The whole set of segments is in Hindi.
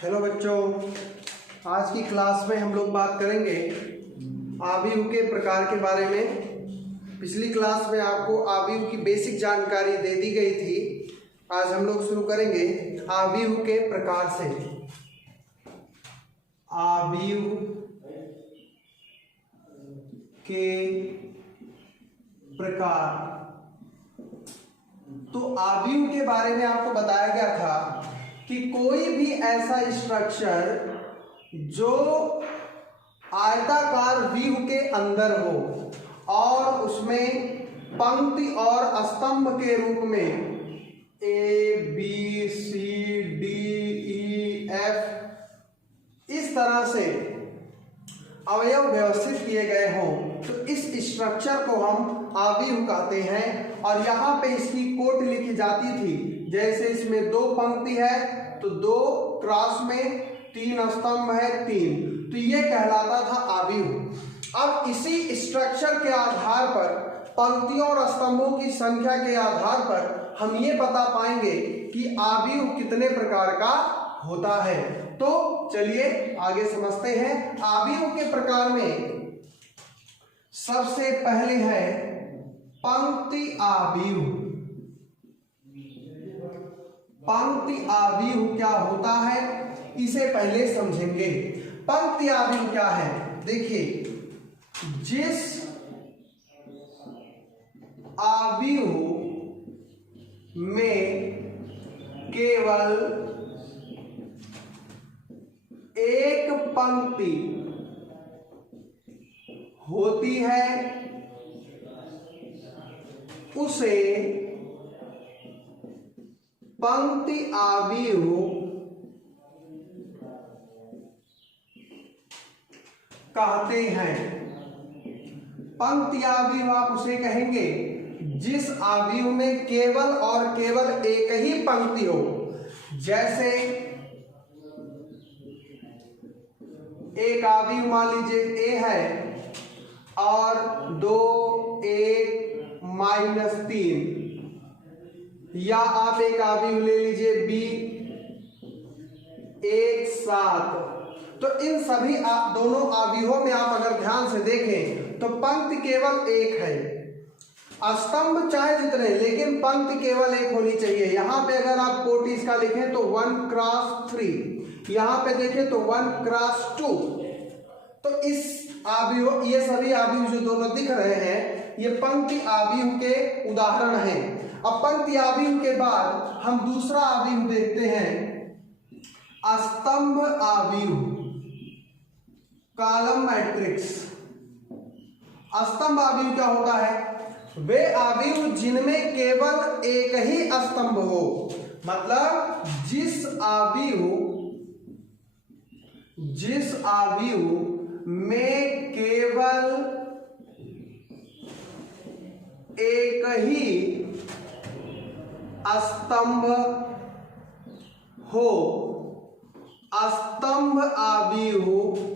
हेलो बच्चों, आज की क्लास में हम लोग बात करेंगे आव्यूह के प्रकार के बारे में। पिछली क्लास में आपको आव्यूह की बेसिक जानकारी दे दी गई थी। आज हम लोग शुरू करेंगे आव्यूह के प्रकार से। आव्यूह के प्रकार। तो आव्यूह के बारे में आपको बताया गया था कि कोई भी ऐसा स्ट्रक्चर जो आयताकार व्यूह के अंदर हो और उसमें पंक्ति और स्तंभ के रूप में A, B, C, D, E, F इस तरह से अवयव व्यवस्थित किए गए हों, तो इस स्ट्रक्चर को हम आव्यूह कहते हैं। और यहाँ पे इसकी कोट लिखी जाती थी, जैसे इसमें 2 पंक्ति है तो 2 क्रॉस में 3 स्तंभ है 3, तो ये कहलाता था आव्यूह। अब इसी स्ट्रक्चर के आधार पर, पंक्तियों और स्तंभों की संख्या के आधार पर हम ये बता पाएंगे कि आव्यूह कितने प्रकार का होता है। तो चलिए आगे समझते हैं। आव्यूह के प्रकार में सबसे पहले है पंक्ति आव्यूह। पंक्ति आव्यूह क्या होता है, इसे पहले समझेंगे। पंक्ति आव्यूह क्या है? देखिए, जिस आव्यूह में केवल एक पंक्ति होती है उसे पंक्ति आव्यूह कहते हैं। पंक्ति आव्यूह आप उसे कहेंगे जिस आव्यूह में केवल और केवल एक ही पंक्ति हो। जैसे एक आव्यूह मान लीजिए A है और 2 1 -3, या आप एक आव्यूह ले लीजिए B 1 7। तो इन सभी दोनों आव्यूहों में आप अगर ध्यान से देखें तो पंक्ति केवल एक है, स्तंभ चाहे जितने, लेकिन पंक्ति केवल एक होनी चाहिए। यहाँ पे अगर आप कोटि इसका लिखें तो 1 क्रॉस 3, यहाँ पे देखें तो 1 क्रॉस 2। तो इस आव्यूह, ये सभी आव्यूह जो दोनों दिख रहे हैं, ये पंक्ति आव्यूह के उदाहरण हैं। अब पंक्ति आव्यूह के बाद हम दूसरा आव्यूह देखते हैं, स्तंभ आव्यूह, कॉलम मैट्रिक्स। स्तंभ आव्यूह क्या होता है? वे आव्यूह जिनमें केवल एक ही स्तंभ हो। मतलब जिस आव्यूह में केवल एक ही स्तंभ हो, स्तंभ आव्यूह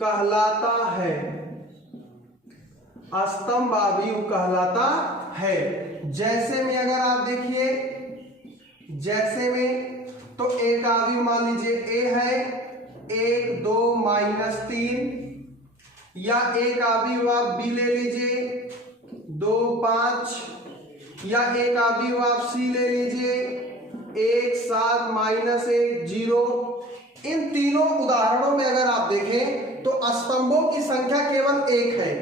कहलाता है। स्तंभ आव्यूह कहलाता है। जैसे में अगर आप देखिए, जैसे में तो एक आव्यूह मान लीजिए A है 1 2 -3, या एक आव्यूह आप B ले लीजिए 2 5, या एक आव्यूह आप C ले लीजिए 1 7 -1 0। इन तीनों उदाहरणों में अगर आप देखें तो स्तंभों की संख्या केवल एक है।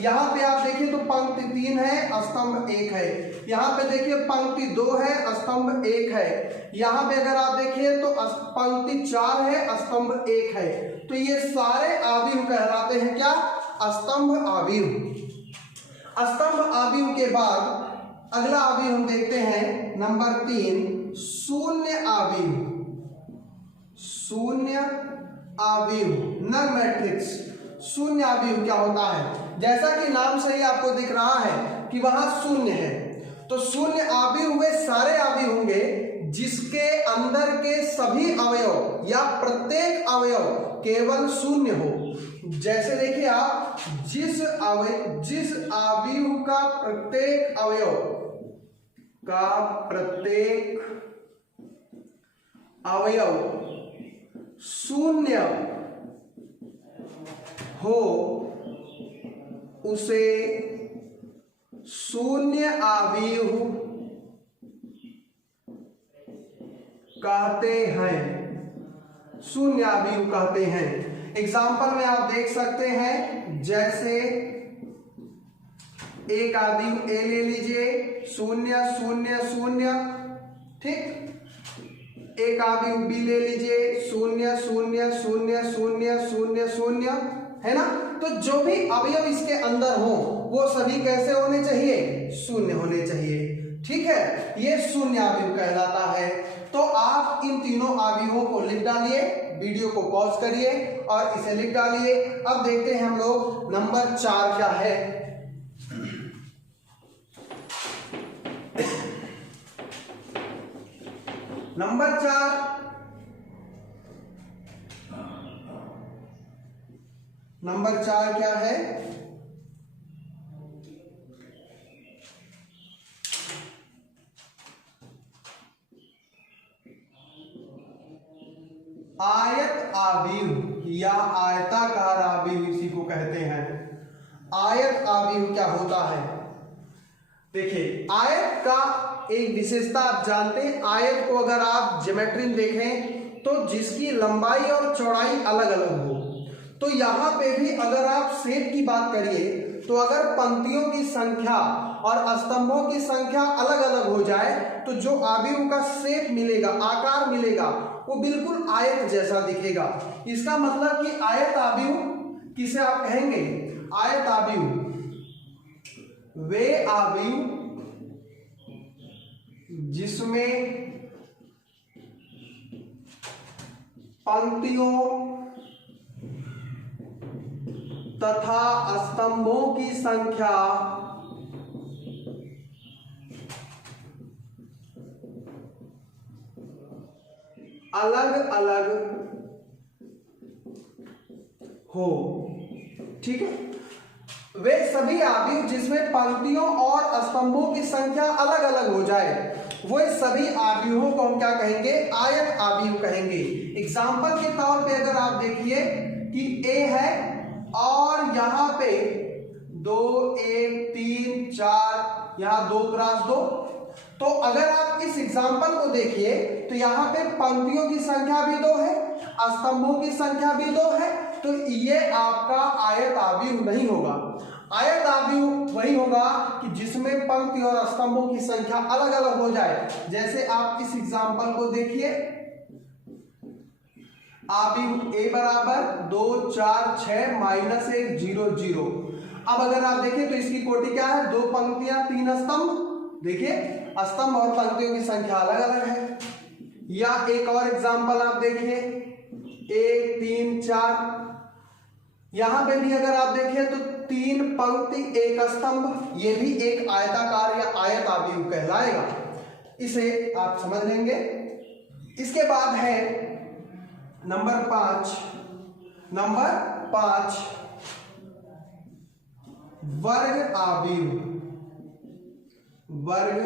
यहाँ पे आप देखिए तो पंक्ति 3 है, स्तंभ 1 है। यहाँ पे देखिए पंक्ति 2 है, स्तंभ 1 है। यहाँ पे अगर आप देखिए तो पंक्ति 4 है, स्तंभ 1 है। तो ये सारे आव्यूह कहलाते हैं क्या? स्तंभ आव्यूह। स्तंभ आव्यूह के बाद अगला आव्यूह हम देखते हैं, नंबर 3, शून्य आव्यूह। शून्य आव्यूह, नल मैट्रिक्स। शून्य आव्यूह क्या होता है? जैसा कि नाम से ही आपको दिख रहा है कि वहां शून्य है, तो शून्य आव्यूह वे सारे आव्यूह होंगे जिसके अंदर के सभी अवयव या प्रत्येक अवयव केवल शून्य हो। जैसे देखिए आप, जिस आव्यूह का प्रत्येक अवयव का प्रत्येक अवयव शून्य हो उसे शून्य आव्यूह कहते हैं, शून्य आव्यूह कहते हैं। एग्जाम्पल में आप देख सकते हैं, जैसे एक आव्यूह ए ले लीजिए, शून्य शून्य शून्य, ठीक। एक आव्यूह बी ले लीजिए, शून्य शून्य शून्य शून्य शून्य शून्य, है ना। तो जो भी अवयव इसके अंदर हो वो सभी कैसे होने चाहिए, शून्य होने चाहिए, ठीक है। ये शून्य आव्यूह कहलाता है। तो आप इन तीनों आव्यूहों को लिख डालिए, वीडियो को पॉज करिए और इसे लिख डालिए। अब देखते हैं हम लोग नंबर 4 क्या है। नंबर 4, नंबर 4 क्या है, आयत आव्यूह या आयताकार आव्यूह इसी को कहते हैं। आयत आव्यूह क्या होता है, देखिए आयत का एक विशेषता आप जानते हैं, आयत को अगर आप ज्योमेट्री में देखें तो जिसकी लंबाई और चौड़ाई अलग अलग हो, तो यहां पे भी अगर आप शेप की बात करिए तो अगर पंक्तियों की संख्या और स्तंभों की संख्या अलग अलग हो जाए तो जो आव्यूह का शेप मिलेगा, आकार मिलेगा, वो बिल्कुल आयत जैसा दिखेगा। इसका मतलब कि आयत आव्यूह किसे आप कहेंगे, आयत आव्यूह वे आव्यूह जिसमें पंक्तियों तथा स्तंभों की संख्या अलग अलग हो, ठीक है। वे सभी आव्यूह जिसमें पंक्तियों और स्तंभों की संख्या अलग अलग हो जाए, वो सभी आव्यूहों को हम क्या कहेंगे, आयत आव्यूह कहेंगे। एग्जाम्पल के तौर पे अगर आप देखिए कि ए है और यहां पे 2 1 3 4, यहां 2 क्रॉस 2, तो अगर आप इस एग्जाम्पल को देखिए तो यहां पे पंक्तियों की संख्या भी 2 है, स्तंभों की संख्या भी 2 है, तो ये आपका आयत आव्यूह नहीं होगा। आयत आव्यूह वही होगा कि जिसमें पंक्ति और स्तंभों की संख्या अलग अलग हो जाए। जैसे आप इस एग्जाम्पल को देखिए, आव्यूह ए बराबर 2 4 6 -1 0 0। अब अगर आप देखें तो इसकी कोटि क्या है, 2 पंक्तियां 3 स्तंभ। देखिए स्तंभ और पंक्तियों की संख्या अलग अलग है। या एक और एग्जाम्पल आप देखिए, 1 3 4, यहां पे भी अगर आप देखें तो 3 पंक्ति 1 स्तंभ, ये भी एक आयताकार या आयत आव्यूह कहलाएगा। इसे आप समझ लेंगे। इसके बाद है नंबर 5, नंबर 5 वर्ग आव्यूह। वर्ग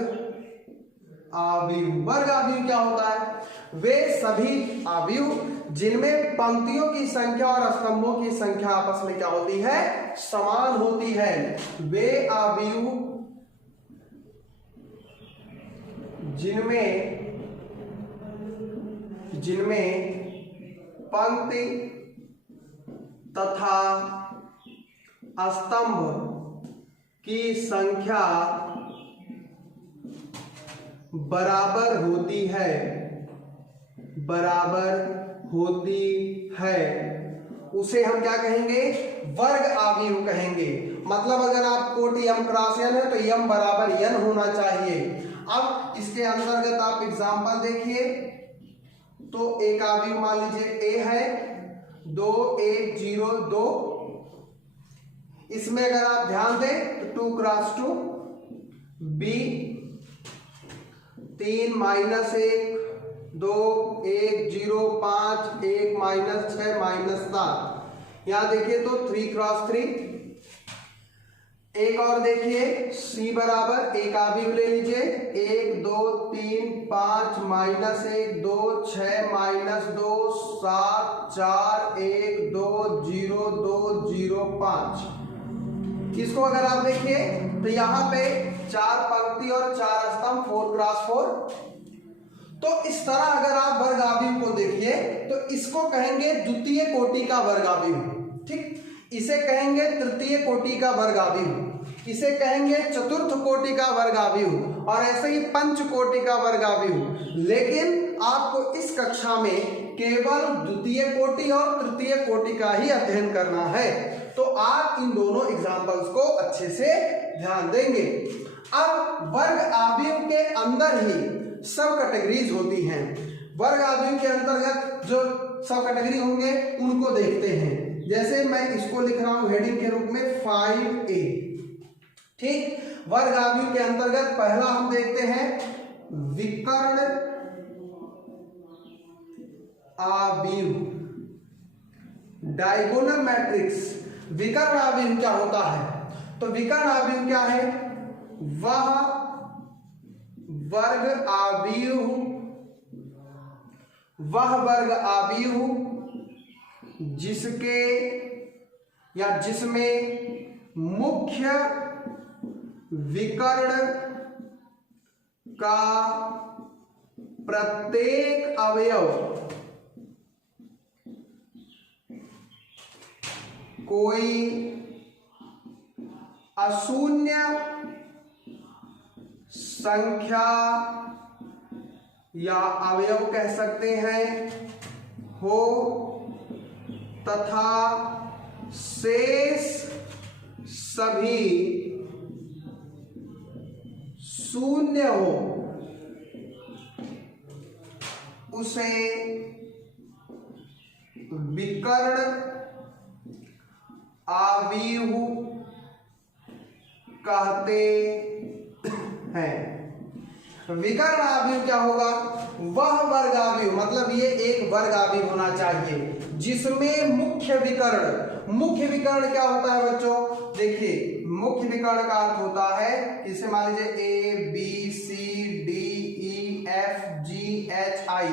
आव्यूह, वर्ग आव्यूह क्या होता है, वे सभी आव्यूह जिनमें पंक्तियों की संख्या और स्तंभों की संख्या आपस में क्या होती है, समान होती है। वे आव्यूह जिनमें पंक्ति तथा स्तंभ की संख्या बराबर होती है, बराबर होती है, उसे हम क्या कहेंगे, वर्ग आव्यूह कहेंगे। मतलब अगर आप कोटि m क्रॉस n है तो m बराबर n होना चाहिए। अब इसके अंतर्गत आप एग्जाम्पल देखिए, तो एक आव्यूह मान लीजिए a है, 2 1 0 2, इसमें अगर आप ध्यान दें तो 2 क्रॉस 2, b 3 -1 2 1 0 5 1 -6 -7, यहां देखिए तो 3 क्रॉस 3। एक और देखिए, C बराबर एक आव्यूह ले लीजिए, 1 3 5 -1 2 6 -2 7 4 1 2 0 2 0 5। इसको अगर आप देखिए तो यहाँ पे 4 पंक्ति और 4 स्तंभ 4x4। तो इस तरह अगर आप वर्गावयव को देखिए तो इसको कहेंगे द्वितीय कोटि का वर्गावयव। ठीक, इसे कहेंगे तृतीय कोटि का वर्गावयव, इसे कहेंगे चतुर्थ कोटि का वर्गावयव और ऐसे ही पंच कोटि का वर्गावयव। लेकिन आपको इस कक्षा में केवल द्वितीय कोटि और तृतीय कोटि का ही अध्ययन करना है, तो आप इन दोनों एग्जाम्पल्स को अच्छे से ध्यान देंगे। अब वर्गावयव के अंदर ही सब कैटेगरीज होती हैं। वर्गावयव के अंतर्गत जो सब कैटेगरी होंगे उनको देखते हैं। जैसे मैं इसको लिख रहा हूं हेडिंग के रूप में 5A। ठीक, वर्गावयव के अंतर्गत पहला हम देखते हैं विकर्ण आवयव, डायगोनल मैट्रिक्स। विकर्ण आवयव क्या होता है? तो विकर्ण आवयव क्या है? वह वर्ग आवयव जिसके या जिसमें मुख्य विकर्ण का प्रत्येक अवयव कोई अशून्य संख्या या अवयव कह सकते हैं हो तथा शेष सभी शून्य हो, उसे विकर्ण आवयव कहते हैं। विकर्ण आवयव क्या होगा? वह वर्ग आवयव, मतलब ये एक वर्ग आवयव होना चाहिए जिसमें मुख्य विकर्ण क्या होता है बच्चों? देखिए, मुख्य विकर्ण का अर्थ होता है, इसे मान लीजिए A B C D E F G H I,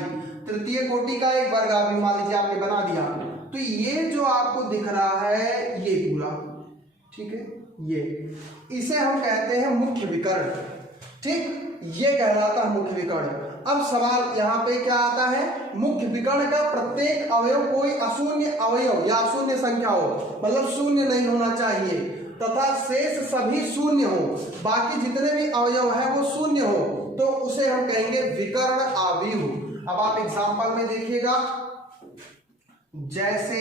तृतीय कोटि का एक वर्ग आवयव मान लीजिए आपने बना दिया। तो ये जो आपको दिख रहा है ये पूरा, ठीक है, ये इसे हम कहते हैं मुख्य विकर्ण। ठीक, ये कहलाता है मुख्य विकर्ण। अब सवाल यहाँ पे क्या आता है? मुख्य विकर्ण का प्रत्येक अवयव कोई अशून्य अवयव या अशून्य संख्या हो, मतलब शून्य नहीं होना चाहिए, तथा शेष सभी शून्य हो, बाकी जितने भी अवयव है वो शून्य हो, तो उसे हम कहेंगे विकर्ण आवयव। अब आप एग्जांपल में देखिएगा, जैसे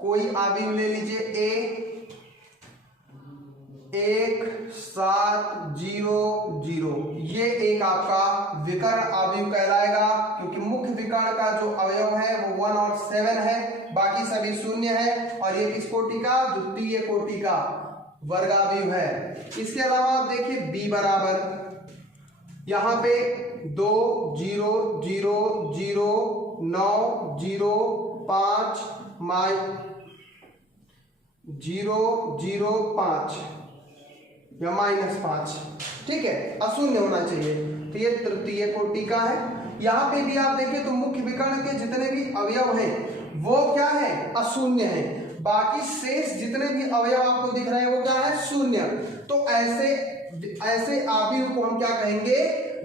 कोई आवयव ले लीजिए A 1 7 0 0, ये एक आपका विकर्ण आवयव कहलाएगा, क्योंकि मुख्य विकर्ण का जो अवयव है वो 1 और 7 है, बाकी सभी शून्य है, और ये किस कोटि का? द्वितीय कोटि का वर्गावयव है। इसके अलावा आप देखिए B बराबर यहाँ पे 2 0 0 0 9 0 5 0 0 5 या -5, ठीक है, अशून्य होना चाहिए, तो ये तृतीय कोटि का है। यहाँ पे भी आप देखिए तो मुख्य विकर्ण के जितने भी अवयव हैं वो क्या है? अशून्य है, बाकी शेष जितने भी अवयव आपको दिख रहे हैं वो क्या है? शून्य। तो ऐसे आवयव को हम क्या कहेंगे?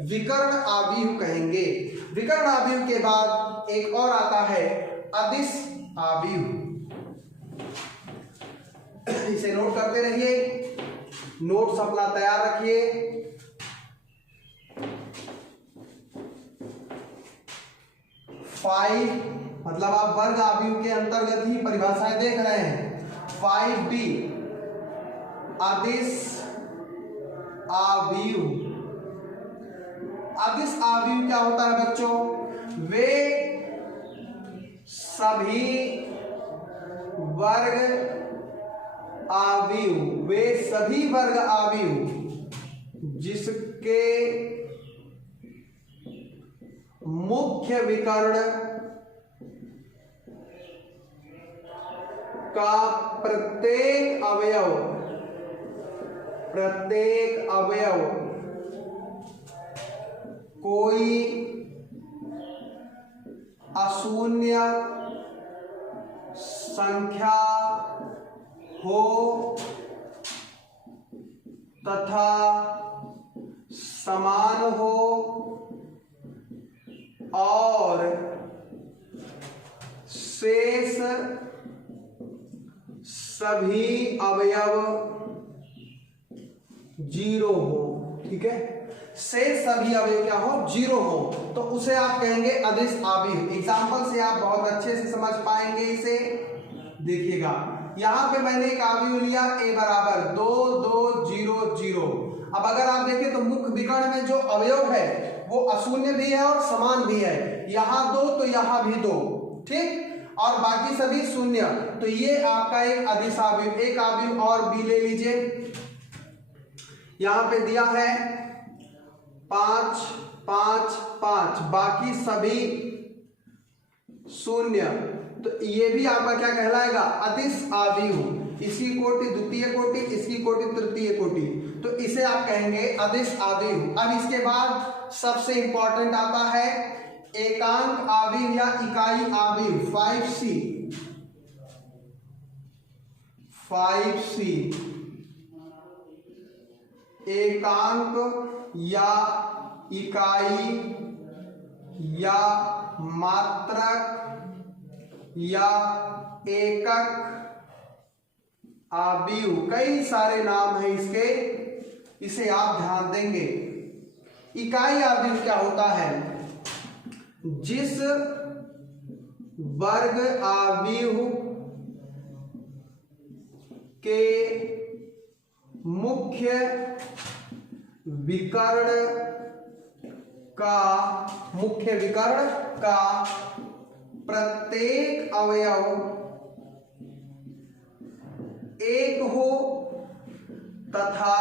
विकर्ण आवयव कहेंगे। विकर्ण आवयव के बाद एक और आता है अदिश आवयव। इसे नोट करते रहिए, नोट्स अपना तैयार रखिए। फाइव मतलब आप वर्ग आवयव के अंतर्गत ही परिभाषाएं देख रहे हैं। 5B अदिश आवयव। अदिश आवयव क्या होता है बच्चों? वे सभी वर्ग आवयव जिसके मुख्य विकर्ण का प्रत्येक अवयव कोई अशून्य संख्या हो तथा समान हो और शेष सभी अवयव जीरो हो। ठीक है, शेष सभी अवयव क्या हो, जीरो हो, तो उसे आप कहेंगे अदिश आव्यूह। एग्जाम्पल से आप बहुत अच्छे से समझ पाएंगे इसे। देखिएगा, यहां पे मैंने एक आव्यूह लिया a बराबर 2 2 0 0। अब अगर आप देखें तो मुख्य विकर्ण में जो अवयव है वो अशून्य भी है और समान भी है। यहां 2 तो यहां भी 2, ठीक, और बाकी सभी शून्य। तो ये आपका एक अदिश आव्यूह। एक आव्यूह और भी ले लीजिए, यहां पे दिया है 5 5 5, बाकी सभी शून्य। तो ये भी आपका क्या कहलाएगा, अदिश आव्यूह। इसकी कोटि द्वितीय कोटि, इसकी कोटि तृतीय कोटि, तो इसे आप कहेंगे अदिश आव्यूह। अब इसके बाद सबसे इंपॉर्टेंट आता है एकांक आव्यूह या इकाई आव्यूह। 5C एकांक या इकाई या मात्रक या एकक आव्यूह, कई सारे नाम हैं इसके, इसे आप ध्यान देंगे। इकाई आव्यूह क्या होता है, जिस वर्ग आव्यूह के मुख्य विकर्ण का प्रत्येक अवयव एक हो तथा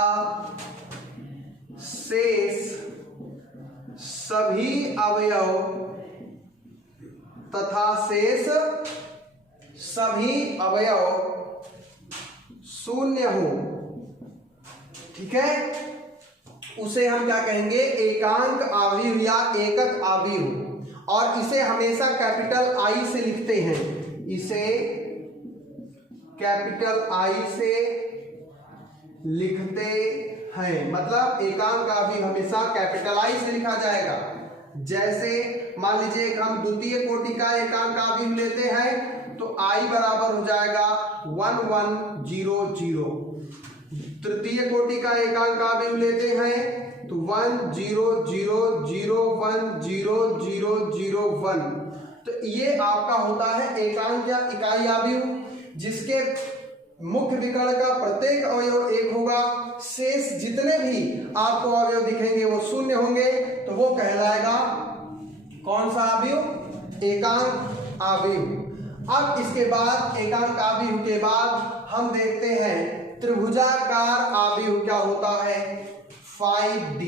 शेष सभी अवयव शून्य हो। ठीक है, उसे हम क्या कहेंगे, एकांक आव्यूह या एकक आव्यूह। और इसे हमेशा कैपिटल आई से लिखते हैं, इसे कैपिटल आई से लिखते हैं, मतलब एकांक आव्यूह हमेशा कैपिटल आई से लिखा जाएगा। जैसे मान लीजिए हम द्वितीय कोटि का एकांक आव्यूह लेते हैं तो आई बराबर हो जाएगा 1 1 0 0। तृतीय कोटि का एकांक आव्यूह लेते हैं तो 1 0 0 0 1 0 0 0 1। तो ये आपका होता है एकांक या इकाई आव्यूह, जिसके मुख्य विकर्ण का प्रत्येक अवयव एक होगा, शेष जितने भी आपको अवयव दिखेंगे वो शून्य होंगे, तो वो कहलाएगा कौन सा आव्यूह, एकांक आव्यूह। अब इसके बाद एकांक आव्यूह के बाद हम देखते हैं त्रिभुजाकार आव्यूह क्या होता है, 5D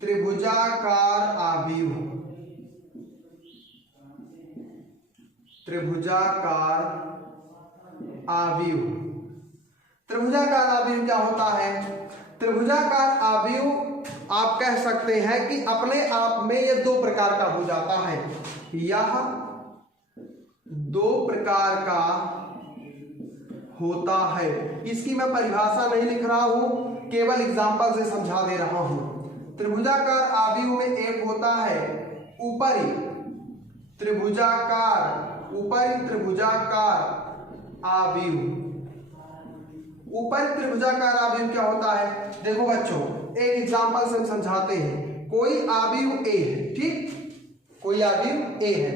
त्रिभुजाकार आव्यूह। त्रिभुजाकार आव्यूह क्या होता है, त्रिभुजाकार आव्यूह आप कह सकते हैं कि अपने आप में ये दो प्रकार का हो जाता है। यह दो प्रकार का होता है। इसकी मैं परिभाषा नहीं लिख रहा हूं, केवल एग्जांपल से समझा दे रहा हूं। त्रिभुजाकार आव्यूह में एक होता है ऊपरी त्रिभुजाकार आव्यूह। ऊपरी त्रिभुजाकार आव्यूह क्या होता है, देखो बच्चों एक एग्जांपल से हम समझाते हैं। कोई आव्यूह ए है, ठीक, कोई आव्यूह ए है,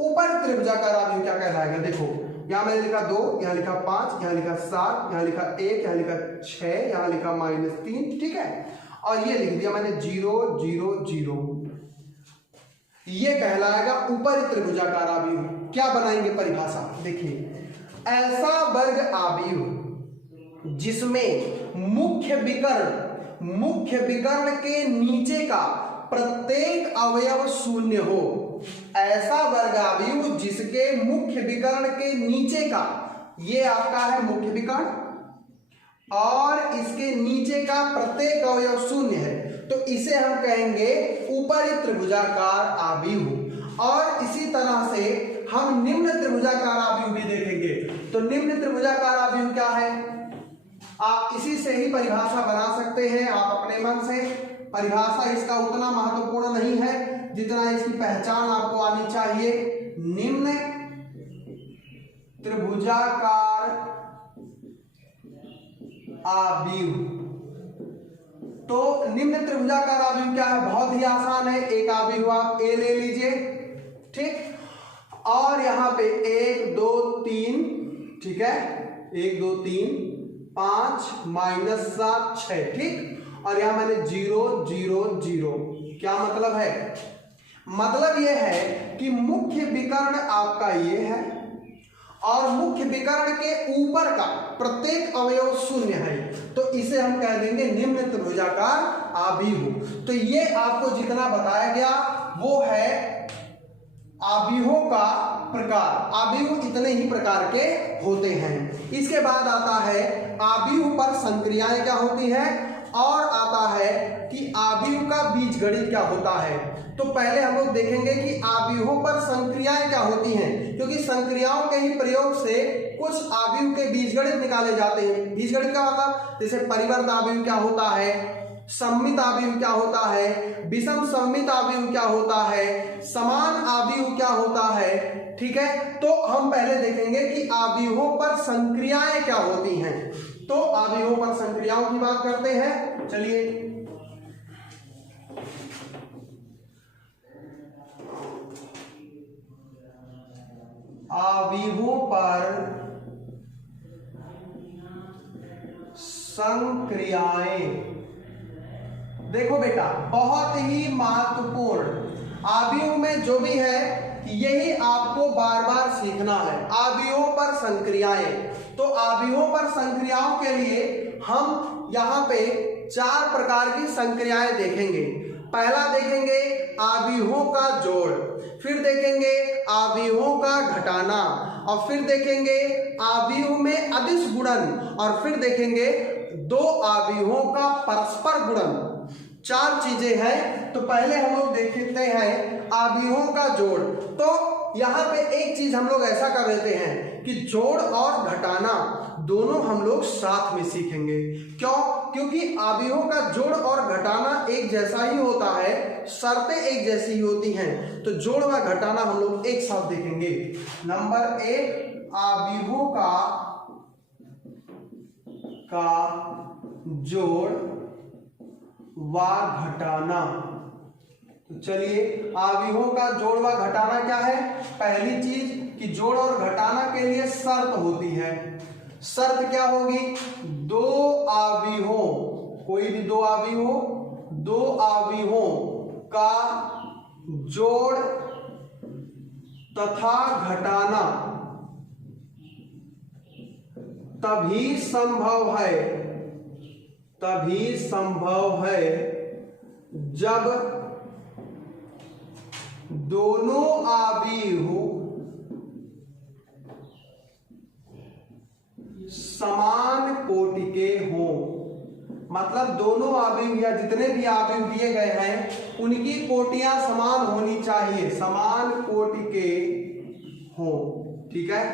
ऊपरी त्रिभुजाकार आव्यूह क्या कहलाएगा, देखो यहां मैंने लिखा 2, यहां लिखा 5, यहां लिखा 7, यहां लिखा 1, यहां लिखा 6, यहां लिखा -3, ठीक है, और ये लिख दिया मैंने 0 0 0। ये कहलाएगा ऊपरी त्रिभुजाकार आव्यूह। क्या बनाएंगे परिभाषा, देखिए, ऐसा वर्ग आव्यूह जिसमें मुख्य विकर्ण के नीचे का प्रत्येक अवयव शून्य हो। ऐसा वर्ग आव्यूह जिसके मुख्य विकर्ण के नीचे का, ये आपका है मुख्य विकर्ण, और इसके नीचे का प्रत्येक अवयव शून्य है तो इसे हम कहेंगे ऊपरी त्रिभुजाकार आव्यूह। और इसी तरह से हम निम्न त्रिभुजाकार आव्यूह भी देखेंगे। तो निम्न त्रिभुजाकार आव्यूह क्या है, आप इसी से ही परिभाषा बना सकते हैं आप अपने मन से। परिभाषा इसका उतना महत्वपूर्ण नहीं है जितना इसकी पहचान आपको आनी चाहिए। निम्न त्रिभुजाकार आव्यूह, तो निम्न त्रिभुजाकार आव्यूह क्या है, बहुत ही आसान है। एक आव्यूह आप ए ले लीजिए, ठीक, और यहां पे 1 2 3, ठीक है, 1 2 3 5 -7 6, ठीक, और यहां मैंने 0 0 0। क्या मतलब है, मतलब यह है कि मुख्य विकर्ण आपका ये है और मुख्य विकर्ण के ऊपर का प्रत्येक अवयव शून्य है तो इसे हम कह देंगे निम्न त्रिभुजाकार आव्यूह। तो ये आपको जितना बताया गया वो है आव्यूहों का प्रकार। आव्यूह इतने ही प्रकार के होते हैं। इसके बाद आता है आव्यूह पर संक्रियाएं क्या होती है और आता है कि आव्यूह का बीजगणित क्या होता है। तो पहले हम लोग देखेंगे कि आव्यूहों पर संक्रियाएं क्या होती हैं, क्योंकि संक्रियाओं के ही प्रयोग से कुछ आव्यूह के बीजगणित निकाले जाते हैं। बीजगणित का मतलब जैसे परिवर्त आव्यूह क्या होता है, सममित आव्यूह क्या होता है, विषम सममित आव्यूह क्या होता है, समान आव्यूह क्या होता है, ठीक है। तो हम पहले देखेंगे कि आव्यूहों पर संक्रियाएं क्या होती हैं। तो आव्यूहों पर संक्रियाओं की बात करते हैं। चलिए, आव्यूहों पर संक्रियाएं, देखो बेटा बहुत ही महत्वपूर्ण। आव्यूह में जो भी है यही आपको बार बार सीखना है। आव्यूहों पर संक्रियाएं, तो आव्यूहों पर संक्रियाओं के लिए हम यहाँ पे 4 प्रकार की संक्रियाएं देखेंगे। पहला देखेंगे आव्यूहों का जोड़, फिर देखेंगे आव्यूहों का घटाना, और फिर देखेंगे आव्यूह में अदिश गुणन, और फिर देखेंगे 2 आव्यूहों का परस्पर गुणन। 4 चीजें हैं। तो पहले हम लोग देखते हैं आव्यूहों का जोड़। तो यहाँ पे एक चीज हम लोग ऐसा कर देते हैं कि जोड़ और घटाना दोनों हम लोग साथ में सीखेंगे। क्यों? क्योंकि आव्यूहों का जोड़ और घटाना एक जैसा ही होता है, शर्तें एक जैसी ही होती हैं। तो जोड़ व घटाना हम लोग एक साथ देखेंगे। नंबर 1 आव्यूहों का जोड़ व घटाना। तो चलिए, आव्यूहों का जोड़ व घटाना क्या है। पहली चीज कि जोड़ और घटाना के लिए शर्त होती है। शर्त क्या होगी, 2 आव्यूहों, कोई भी 2 आव्यूहों का जोड़ तथा घटाना तभी संभव है जब दोनों आव्यूह समान कोटि के हों। मतलब दोनों आव्यूह या जितने भी आव्यूह दिए गए हैं उनकी कोटियां समान होनी चाहिए, समान कोटि के हों, ठीक है,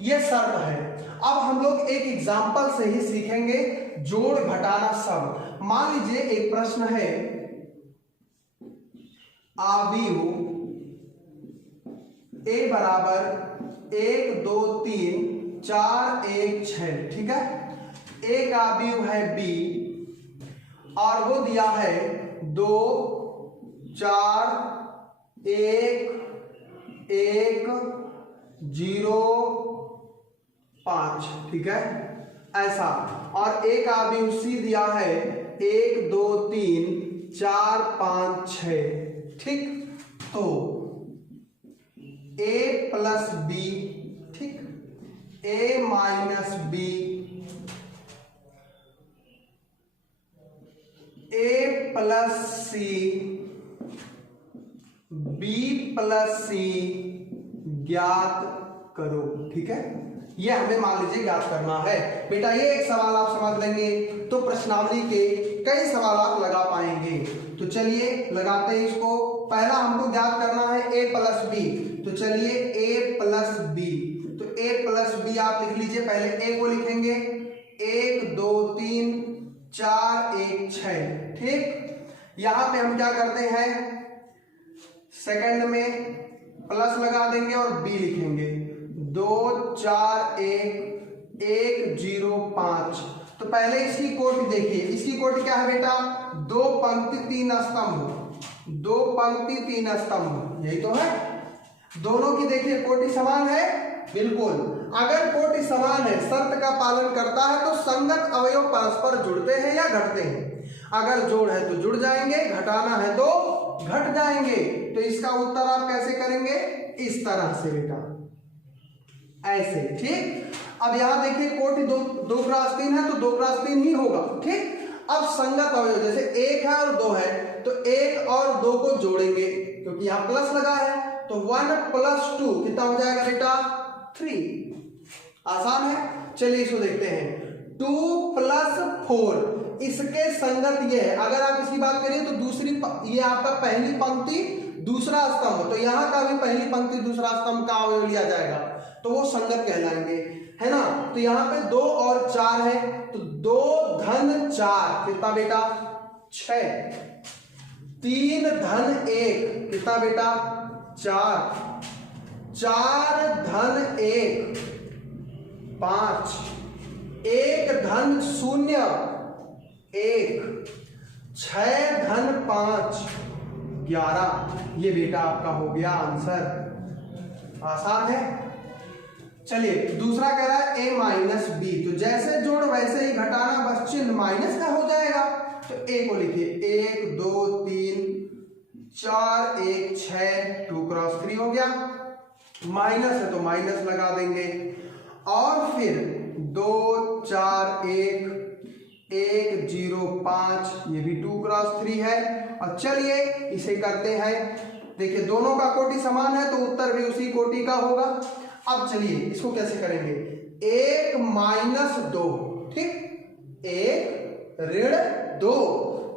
ये शर्त है। अब हम लोग एक एग्जाम्पल से ही सीखेंगे जोड़ घटाना सब। मान लीजिए एक प्रश्न है, आव्यूह A बराबर 1 2 3 4 1 6, ठीक है। एक आव्यूह है B और वो दिया है 2 4 1 1 0 5, ठीक है, ऐसा। और एक आव्यूह C दिया है 1 2 3 4 5 6, ठीक। तो A प्लस B, ठीक, A minus B, A plus C, B plus C ज्ञात करो, ठीक है। ये हमें मान लीजिए ज्ञात करना है। बेटा ये एक सवाल आप समझ लेंगे तो प्रश्नावली के कई सवाल आप लगा पाएंगे। तो चलिए लगाते हैं इसको। पहला हमको ज्ञात करना है a प्लस बी। तो चलिए a प्लस बी, तो a प्लस बी आप लिख लीजिए। पहले a को लिखेंगे 1 2 3 4 1 6, ठीक। यहां पे हम क्या करते हैं, सेकंड में प्लस लगा देंगे और b लिखेंगे 2 4 1 1 0 5। तो पहले इसकी कोटि देखिए, इसकी कोटि क्या है बेटा, 2 पंक्ति 3 स्तंभ, 2 पंक्ति 3 स्तंभ, यही तो है। दोनों की देखिए कोटि समान है, बिल्कुल। अगर कोटि समान है, शर्त का पालन करता है, तो संगत अवयव परस्पर जुड़ते हैं या घटते हैं। अगर जोड़ है तो जुड़ जाएंगे, घटाना है तो घट जाएंगे। तो इसका उत्तर आप कैसे करेंगे, इस तरह से बेटा, ऐसे, ठीक। अब यहां देखिए कोटि 2 क्रॉस 3 है, तो 2 क्रॉस 3 ही होगा, ठीक। अब संगत अवयव जैसे 1 है और 2 है, तो 1 और 2 को जोड़ेंगे क्योंकि यहां प्लस लगा है, तो 1 प्लस 2 कितना हो जाएगा बेटा, 3। आसान है। चलिए इसको देखते हैं, 2 प्लस 4, इसके संगत ये है। अगर आप इसकी बात करिए तो दूसरी, ये आपका पहली पंक्ति दूसरा स्तंभ, तो यहां का भी पहली पंक्ति दूसरा स्तंभ का अवयव लिया जाएगा, तो वो संगत कहलाएंगे, है ना। तो यहाँ पे 2 और 4 है, तो 2 धन 4 कितना बेटा, 6। 3 धन 1 कितना बेटा, 4। 4 धन 1 5। 1 धन 0 1। 6 धन 5 11। ये बेटा आपका हो गया आंसर। आसान है। चलिए दूसरा कह रहा है a माइनस बी, तो जैसे जोड़ वैसे ही घटाना, बस चिन्ह माइनस का हो जाएगा। तो a को लिखिए 1 2 3 4 1 6, 2 क्रॉस 3 हो गया। माइनस है तो माइनस लगा देंगे, और फिर 2 4 1 1 0 5, ये भी 2 क्रॉस 3 है। और चलिए इसे करते हैं, देखिए दोनों का कोटि समान है, तो उत्तर भी उसी कोटि का होगा। अब चलिए इसको कैसे करेंगे, 1 माइनस 2, ठीक, 1 ऋण 2,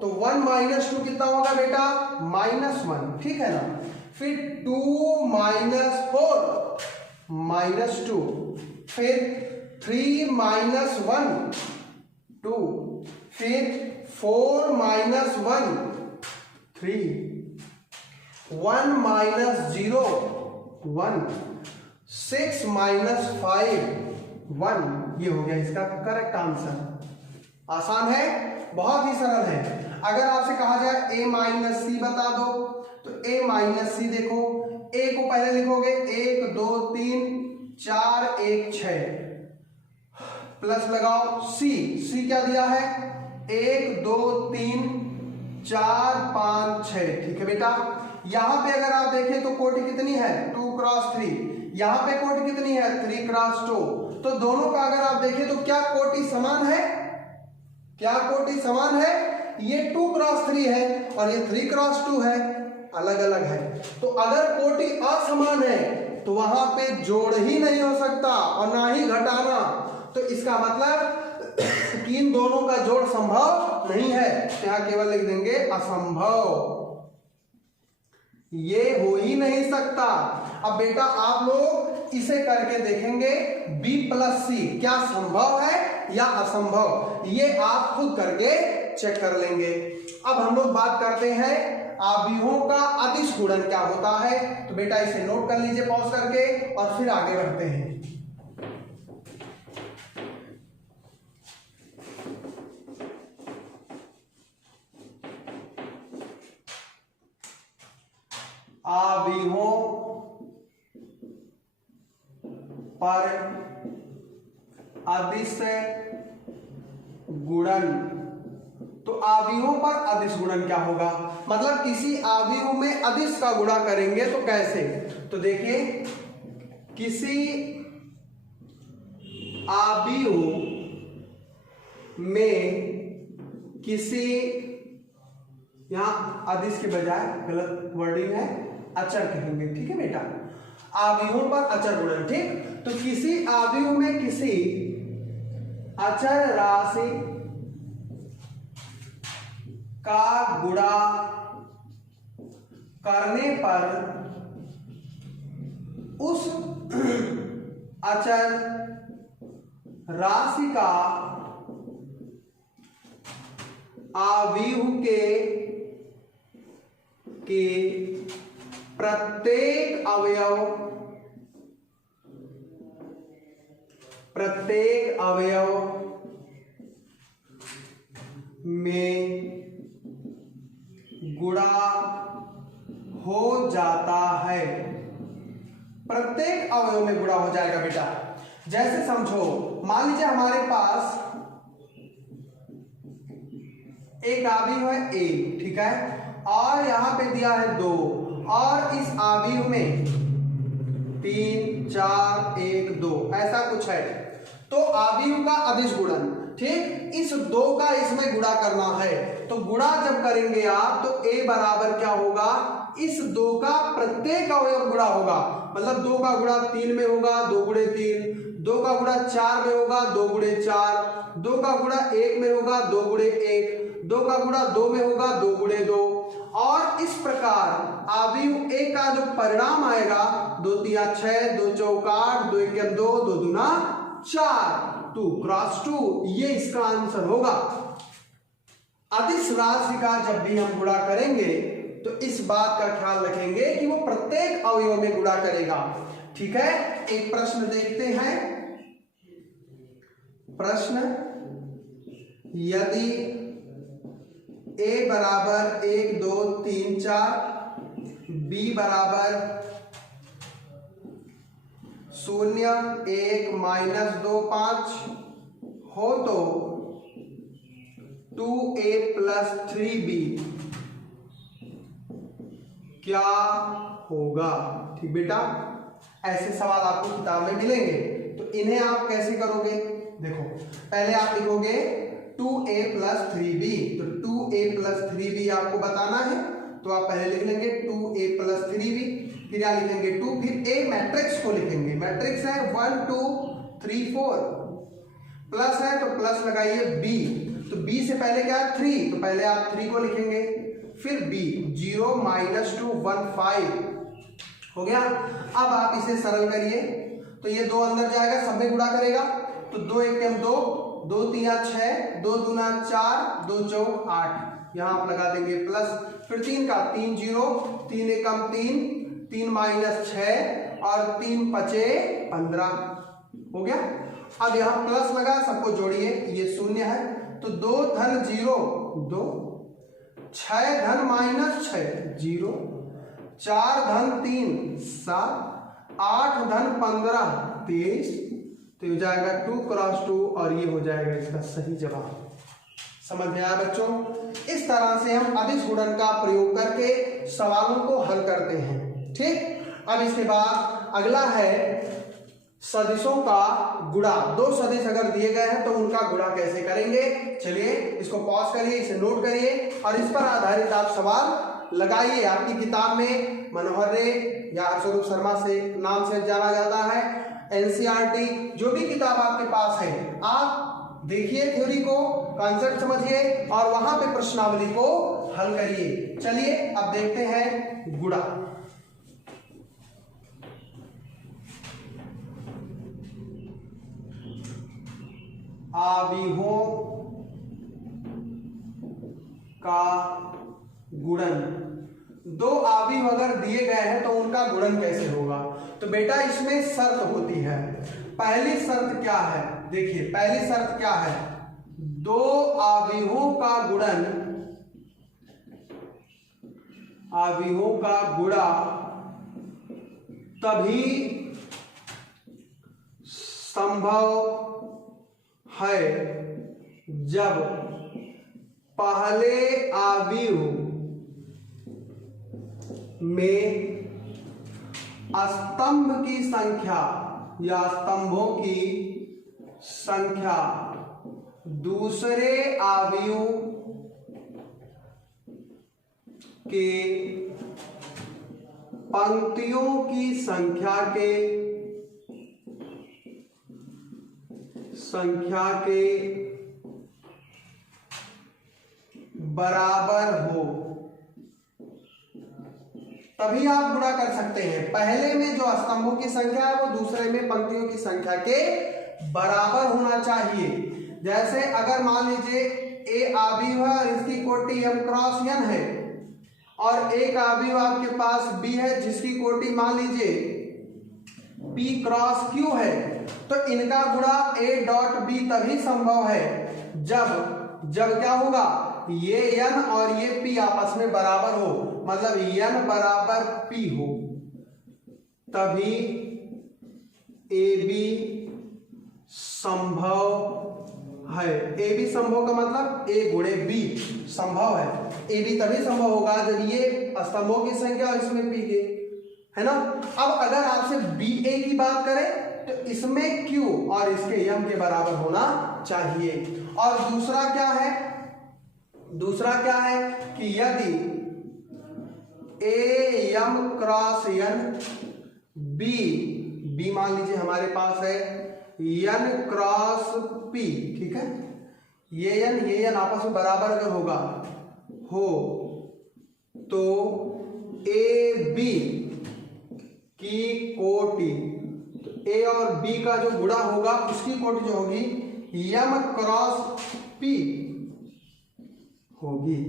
तो 1 माइनस 2 कितना होगा बेटा, -1, ठीक है ना। फिर 2 माइनस 4 -2, फिर 3 माइनस 1 2, फिर 4 माइनस 1 3, 1 माइनस 0 1, 6 माइनस 5 1। ये हो गया इसका करेक्ट आंसर। आसान है, बहुत ही सरल है। अगर आपसे कहा जाए a माइनस सी बता दो, तो a माइनस सी देखो, a को पहले लिखोगे 1 2 3 4 1 6, प्लस लगाओ c क्या दिया है, 1 2 3 4 5 6, ठीक है बेटा। यहां पे अगर आप देखें तो कोटि कितनी है, 2 क्रॉस 3, यहां पे कोटि कितनी है, 3 क्रॉस 2। तो दोनों का अगर आप देखें तो क्या कोटि समान है, क्या कोटि समान है, ये 2 क्रॉस 3 है और ये 3 क्रॉस 2 है, अलग अलग है। तो अगर कोटि असमान है तो वहां पे जोड़ ही नहीं हो सकता और ना ही घटाना, तो इसका मतलब कि इन दोनों का जोड़ संभव नहीं है, यहां केवल लिख देंगे असंभव, ये हो ही नहीं सकता। अब बेटा आप लोग इसे करके देखेंगे, b प्लस सी क्या संभव है या असंभव, ये आप खुद करके चेक कर लेंगे। अब हम लोग बात करते हैं आव्यूहों का अदिश गुणन क्या होता है। तो बेटा इसे नोट कर लीजिए पॉज करके और फिर आगे बढ़ते हैं। आव्यूहों पर अदिश गुणन, तो आव्यूहों पर अदिश गुणन क्या होगा, मतलब किसी आव्यूह में अदिश का गुणा करेंगे तो कैसे। तो देखिए किसी आव्यूह में किसी, यहां अदिश के बजाय गलत वर्डिंग है, अचर कहेंगे, ठीक है बेटा। आव्यूहों पर अचर गुणन। ठीक, तो किसी आव्यूह में किसी अचर राशि का गुणा करने पर उस अचर राशि का आव्यूह के प्रत्येक अवयव में गुणा हो जाता है। प्रत्येक अवयव में गुणा हो जाएगा बेटा। जैसे समझो, मान लीजिए हमारे पास एक आव्यूह है A, ठीक है, और यहां पे दिया है 2, और इस आव्यूह में 3 4 1 2 ऐसा कुछ है। तो आव्यूह का अदिश गुणन, ठीक, इस 2 का इसमें गुणा करना है। तो गुणा जब करेंगे आप तो A बराबर क्या होगा, इस 2 का प्रत्येक अवयव गुणा होगा। मतलब 2 का गुणा 3 में होगा, 2 गुणे 3, 2 का गुणा 4 में होगा, 2 गुणे 4, 2 का गुणा 1 में होगा, 2 गुणे 1, 2 का गुणा 2 में होगा, 2 गुणे 2। और इस प्रकार आव्यूह A का जो परिणाम आएगा, 2 3 6, 2 4 8, 2 1 2, 2 दूना 4, 2 क्रॉस 2, ये इसका आंसर होगा। अदिश राशि का जब भी हम गुणा करेंगे तो इस बात का ख्याल रखेंगे कि वो प्रत्येक अवयव में गुणा करेगा। ठीक है, एक प्रश्न देखते हैं। प्रश्न, यदि A बराबर 1 2 3 4, B बराबर 0 1 -2 5 हो तो 2A + 3B क्या होगा। ठीक बेटा, ऐसे सवाल आपको किताब में मिलेंगे। तो इन्हें आप कैसे करोगे, देखो पहले आप लिखोगे 2A + 3B। तो 2A + 3B आपको बताना है, तो आप पहले लिख लेंगे 2A + 3B, फिर यहाँ लिखेंगे 2, फिर A मैट्रिक्स को लिखेंगे। मैट्रिक्स है 1 2 3 4, प्लस है तो प्लस लगाइए B। तो B से पहले क्या है 3, तो पहले आप 3 को लिखेंगे, फिर B 0 -2 1 5 हो गया। अब आप इसे सरल करिए, तो ये 2 अंदर जाएगा, सब में गुणा करेगा, तो 2 1 2, 2 3 6, 2 दूना 4, 2 4 8, यहां आप लगा देंगे प्लस, फिर 3 का 3 0, 3 1 3, 3 -6 और 3 5 15 हो गया। अब यहां प्लस लगा, सबको जोड़िए, ये 0 है, तो 2 धन 0 2, 6 धन -6 0, 4 धन 3 7, 8 धन 15 23, तो ये जाएगा 2 क्रॉस 2 और ये हो जाएगा इसका सही जवाब। समझ में आया बच्चों? इस तरह से हम अदिश गुणन का प्रयोग करके सवालों को हल करते हैं। ठीक, अब इसके बाद अगला है सदिशों का गुणा। 2 सदिश अगर दिए गए हैं तो उनका गुणा कैसे करेंगे। चलिए इसको पॉज करिए, इसे नोट करिए और इस पर आधारित आप सवाल लगाइए। आपकी किताब में मनोहर रे या स्वरूप शर्मा से नाम से जाना जाता है, एनसीईआरटी, जो भी किताब आपके पास है, आप देखिए, थ्योरी को, कॉन्सेप्ट समझिए और वहां पे प्रश्नावली को हल करिए। चलिए अब देखते हैं गुणा। आव्यूहों का गुणन। 2 आव्यूह अगर दिए गए हैं तो उनका गुणन कैसे होगा। तो बेटा इसमें शर्त होती है। पहली शर्त क्या है, देखिए पहली शर्त क्या है, 2 आव्यूहों का गुणन, आव्यूहों का गुणा तभी संभव है जब पहले आव्यूह में स्तंभ की संख्या या स्तंभों की संख्या दूसरे आव्यूह के पंक्तियों की संख्या के बराबर हो तभी आप गुणा कर सकते हैं। पहले में जो स्तंभों की संख्या है वो दूसरे में पंक्तियों की संख्या के बराबर होना चाहिए। जैसे अगर मान लीजिए ए आव्यूह है और इसकी कोटि m क्रॉस n है और एक आव्यूह आपके पास b है जिसकी कोटि मान लीजिए p क्रॉस q है, तो इनका गुणा a डॉट b तभी संभव है जब क्या होगा, ये n और ये p आपस में बराबर हो, मतलब n बराबर p हो, तभी AB संभव है। AB संभव का मतलब A गुणे B संभव है। AB तभी संभव होगा जब ये स्तंभों की संख्या और इसमें P के, है ना। अब अगर आपसे BA की बात करें तो इसमें Q और इसके m के बराबर होना चाहिए। और दूसरा क्या है कि यदि AM क्रॉस n B मान लीजिए हमारे पास है n क्रॉस p, ठीक है, ये n आपस में बराबर अगर हो तो AB की कोटि, तो A और B का जो गुणा होगा उसकी कोटि जो होगी m क्रॉस p होगी।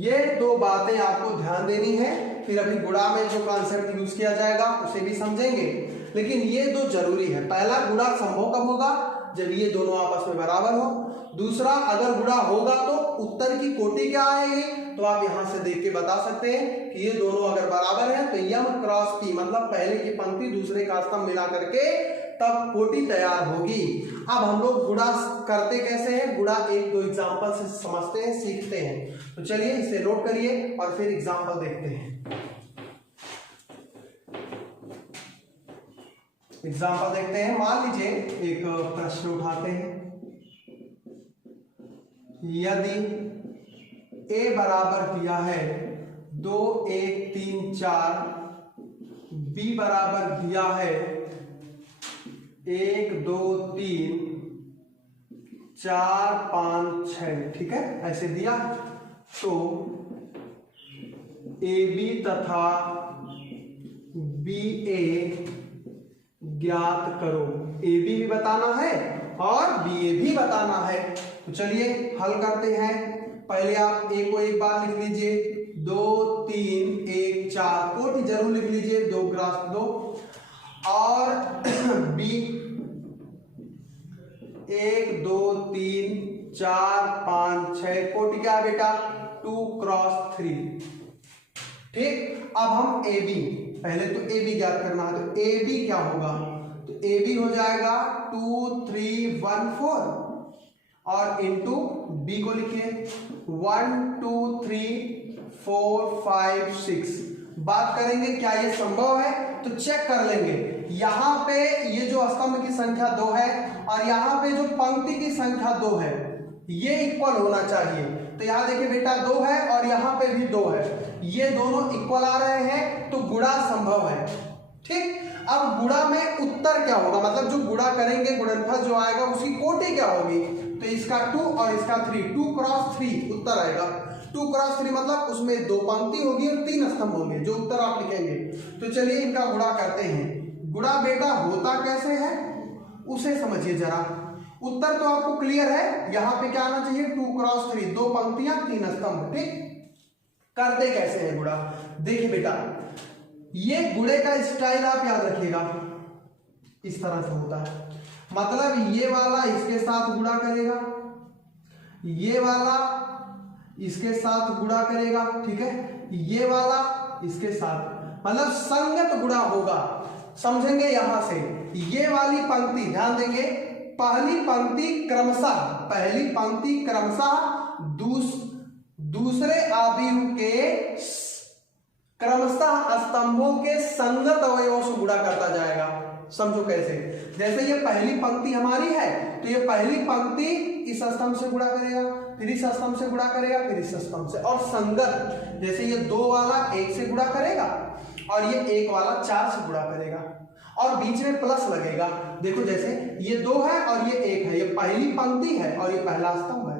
ये दो बातें आपको ध्यान देनी है। फिर अभी गुणा में जो कॉन्सेप्ट यूज किया जाएगा उसे भी समझेंगे, लेकिन ये दो जरूरी है। पहला, गुणा संभव कब होगा, जब ये दोनों आपस में बराबर हो। दूसरा, अगर गुणा होगा तो उत्तर की कोटि क्या आएगी, तो आप यहां से देख के बता सकते हैं कि ये दोनों अगर बराबर है तो m क्रॉस p, मतलब पहले की पंक्ति दूसरे का स्तंभ मिला करके तब कोटि तैयार होगी। अब हम लोग गुणा करते कैसे हैं, गुणा एक दो एग्जांपल से समझते हैं, सीखते हैं। तो चलिए इसे नोट करिए और फिर एग्जांपल देखते हैं। एग्जांपल देखते हैं। मान लीजिए एक प्रश्न उठाते हैं। यदि a बराबर दिया है 2 1 3 4, b बराबर दिया है 1 2 3 4 5 6, ठीक है, ऐसे दिया, तो AB तथा BA ज्ञात करो। AB भी बताना है और BA भी बताना है। तो चलिए हल करते हैं। पहले आप A को एक बार लिख लीजिए, 2 3 1 4, कोटि जरूर लिख लीजिए, 2 क्रॉस 2, और B 1 2 3 4 5 6, कोटि क्या है बेटा, 2 क्रॉस 3, ठीक। अब हम AB, पहले तो AB ज्ञात करना है, तो AB क्या होगा, तो AB हो जाएगा 2 3 1 4, और इनटू B को लिखिए 1 2 3 4 5 6। बात करेंगे क्या ये संभव है, तो चेक कर लेंगे। यहाँ पे ये जो स्तंभ की संख्या 2 है और यहाँ पे जो पंक्ति की संख्या 2 है, ये इक्वल होना चाहिए। तो यहाँ देखिए बेटा 2 है और यहाँ पे भी 2 है, ये दोनों इक्वल आ रहे हैं, तो गुणा संभव है, ठीक। अब गुणा में उत्तर क्या होगा, मतलब जो गुणा करेंगे गुणनफल जो आएगा उसकी कोटि क्या होगी, तो इसका 2 और इसका 3, 2 क्रॉस 3 उत्तर आएगा। 2 क्रॉस 3 मतलब उसमें 2 पंक्ति होगी और 3 स्तंभ होंगे, जो उत्तर आप लिखेंगे। तो चलिए इनका गुणा करते हैं। गुणा बेटा होता कैसे है उसे समझिए जरा। उत्तर तो आपको क्लियर है, यहाँ पे क्या आना चाहिए, 2 क्रॉस 3, 2 पंक्तियां 3 स्तंभ, ठीक। करते कैसे है गुणा, देखिए बेटा, ये गुणे का स्टाइल आप याद रखिएगा, इस तरह से होता है। मतलब ये वाला इसके साथ गुणा करेगा, ये वाला इसके साथ गुणा करेगा, ठीक है, ये वाला इसके साथ, मतलब संगत गुणा होगा। समझेंगे यहां से, ये वाली पंक्ति ध्यान देंगे, पहली पंक्ति क्रमशः दूसरे आव्यूह के क्रमशः स्तंभों के संगत अवयवों से गुणा करता जाएगा। समझो कैसे, जैसे ये पहली पंक्ति हमारी है, तो ये पहली पंक्ति इस स्तंभ से गुणा करेगा, फिर इस स्तंभ से गुणा करेगा, फिर इस स्तंभ से, और संगत, जैसे ये 2 वाला 1 से गुणा करेगा और ये एक वाला 4 से गुणा करेगा और बीच में प्लस लगेगा। देखो जैसे ये 2 है और ये 1 है, ये पहली पंक्ति है और ये पहला स्तंभ है,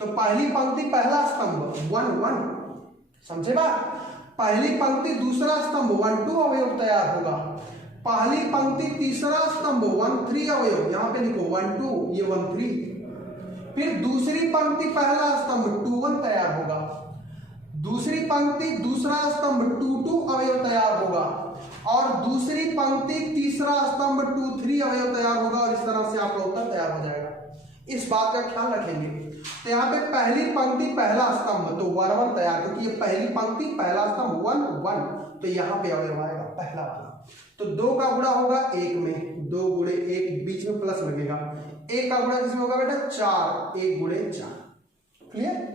तो पहली पंक्ति पहला स्तंभ 1 1, समझे बात? पहली पंक्ति दूसरा स्तंभ 1 2 अवयव तैयार होगा। पहली पंक्ति तीसरा स्तंभ 1 3 अवयव, यहां पे लिखो 1 2, ये 1 3। फिर दूसरी पंक्ति पहला स्तंभ 2 1 तैयार होगा। दूसरी पंक्ति दूसरा स्तंभ 2 2 अवयव तैयार होगा और दूसरी पंक्ति तीसरा स्तंभ 2 3 अवयव तैयार होगा और इस तरह से आपका उत्तर तैयार हो जाएगा। इस बात का ख्याल रखेंगे। तो यहाँ पे पहली पंक्ति पहला स्तंभ तो 1 1 तैयार, क्योंकि ये पहली पंक्ति पहला स्तंभ 1 1, तो यहाँ पे अवयव आएगा पहला वाला। तो 2 का गुणा होगा 1 में, 2 गुणे 1, बीच में प्लस लगेगा। 1 का गुणा किसमें होगा बेटा? 4, 1 गुणे 4। क्लियर?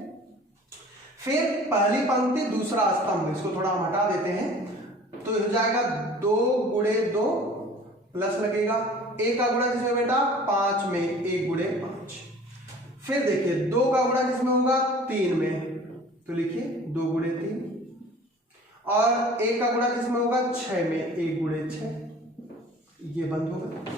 फिर पहली पंक्ति दूसरा स्तंभ, इसको थोड़ा हम हटा देते हैं तो हो जाएगा 2 गुणे 2 प्लस लगेगा। 1 का गुणा किसमें बेटा? 5 में, 1 गुणे 5। फिर देखिए 2 का गुणा किसमें होगा? 3 में, तो लिखिए 2 गुणे 3। और 1 का गुणा किसमें होगा? 6 में, 1 गुणे 6। ये बंद होगा।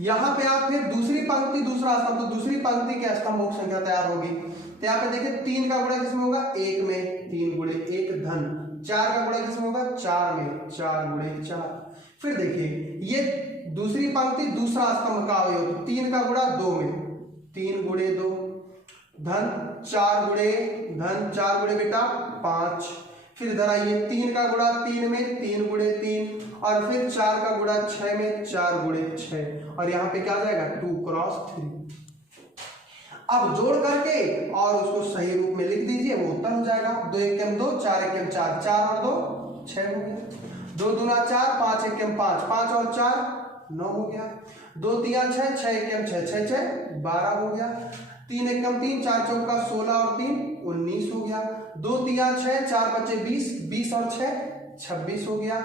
यहां पे आप फिर दूसरी पंक्ति दूसरा स्तंभ, तो दूसरी पंक्ति के स्तंभों की संख्या तैयार होगी। तो यहाँ पे देखिए 3 का गुणा किसमें होगा? 1 में, 3 गुणे 1 धन। 4 का गुणा किसमें होगा? 4 में, 4 गुणे 4। फिर देखिए ये दूसरी पंक्ति दूसरा स्तंभ का अवयव, 3 का गुणा 2 में, 3 गुणे 2 धन 4 गुणे धन 4 गुणे बेटा 5। फिर इधर आइए 3 का गुणा 3 में, 3 गुणे 3 और फिर 4 का गुणा 6 में, 4 गुणे 6 और यहाँ पे क्या आ जाएगा? 2 क्रॉस 3। अब जोड़ करके और उसको सही रूप में लिख दीजिए, वो उत्तर हो जाएगा। 2 1 2, 4 1 4, 4 और 2 6 हो गया। 2 दूना 4, 5 1 5, 5 और 4 9 हो गया। 2 3 6, 6 1 6, 6 6 12 हो गया। 3 1 3, 4 चौका 16 और 3 19 हो गया। 2 3 6, 4 5 20, 20 और 6 26 हो गया।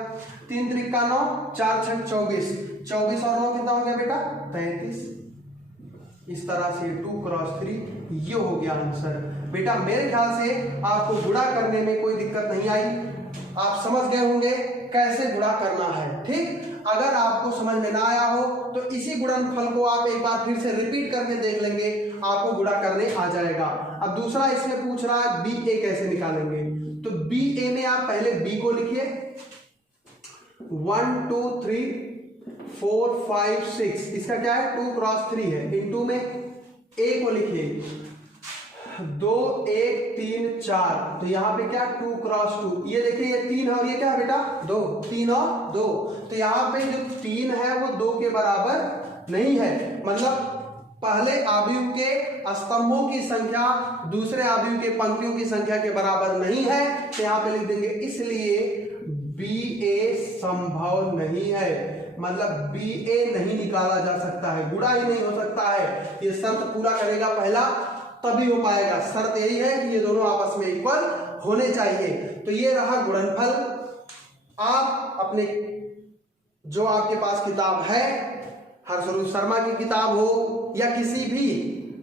3 3 9, 4 6 24, 24 और 9 कितना हो गया बेटा? 33। इस तरह से 2 क्रॉस 3 ये हो गया आंसर। बेटा मेरे ख्याल से आपको गुणा करने में कोई दिक्कत नहीं आई, आप समझ गए होंगे कैसे गुणा करना है। ठीक, अगर आपको समझ में ना आया हो तो इसी गुणनफल को आप एक बार फिर से रिपीट करके देख लेंगे, आपको गुणा करने आ जाएगा। अब दूसरा इसमें पूछ रहा है बी ए कैसे निकालेंगे, तो बी ए में आप पहले बी को लिखिए 1 2 3 4 5 6, इसका क्या है? 2 क्रॉस 3 है। इनटू में ए को लिखिए 2 1 3 4, तो यहाँ पे क्या? 2 क्रॉस 2। ये देखिए ये 3 है और ये क्या है बेटा? 2, 3 और 2, तो यहाँ पे जो 3 है वो 2 के बराबर नहीं है, मतलब पहले अवयव के स्तंभों की संख्या दूसरे अवयव के पंक्तियों की संख्या के बराबर नहीं है, तो यहाँ पे लिख देंगे इसलिए बी ए संभव नहीं है, मतलब बी ए नहीं निकाला जा सकता है, गुणा ही नहीं हो सकता है। ये शर्त पूरा करेगा पहला तभी हो पाएगा। शर्त यही है कि ये दोनों आपस में इक्वल होने चाहिए। तो ये रहा गुणनफल। आप अपने जो आपके पास किताब है, हर्षरूप शर्मा की किताब हो या किसी भी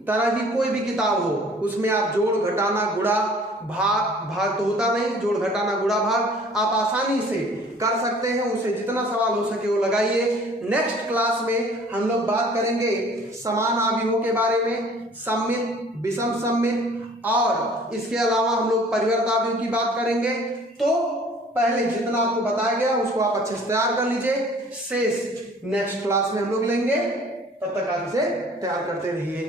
तरह की कोई भी किताब हो, उसमें आप जोड़ घटाना गुणा भाग तो होता नहीं, जोड़ घटाना गुणा भाग आप आसानी से कर सकते हैं। उससे जितना सवाल हो सके वो लगाइए। नेक्स्ट क्लास में हम लोग बात करेंगे समान अवयवों के बारे में, सममित, विषम सममित, और इसके अलावा हम लोग परिवर्त अवयव की बात करेंगे। तो पहले जितना आपको बताया गया उसको आप अच्छे से तैयार कर लीजिए, शेष नेक्स्ट क्लास में हम लोग लेंगे। तब तक आप इसे तैयार करते रहिए।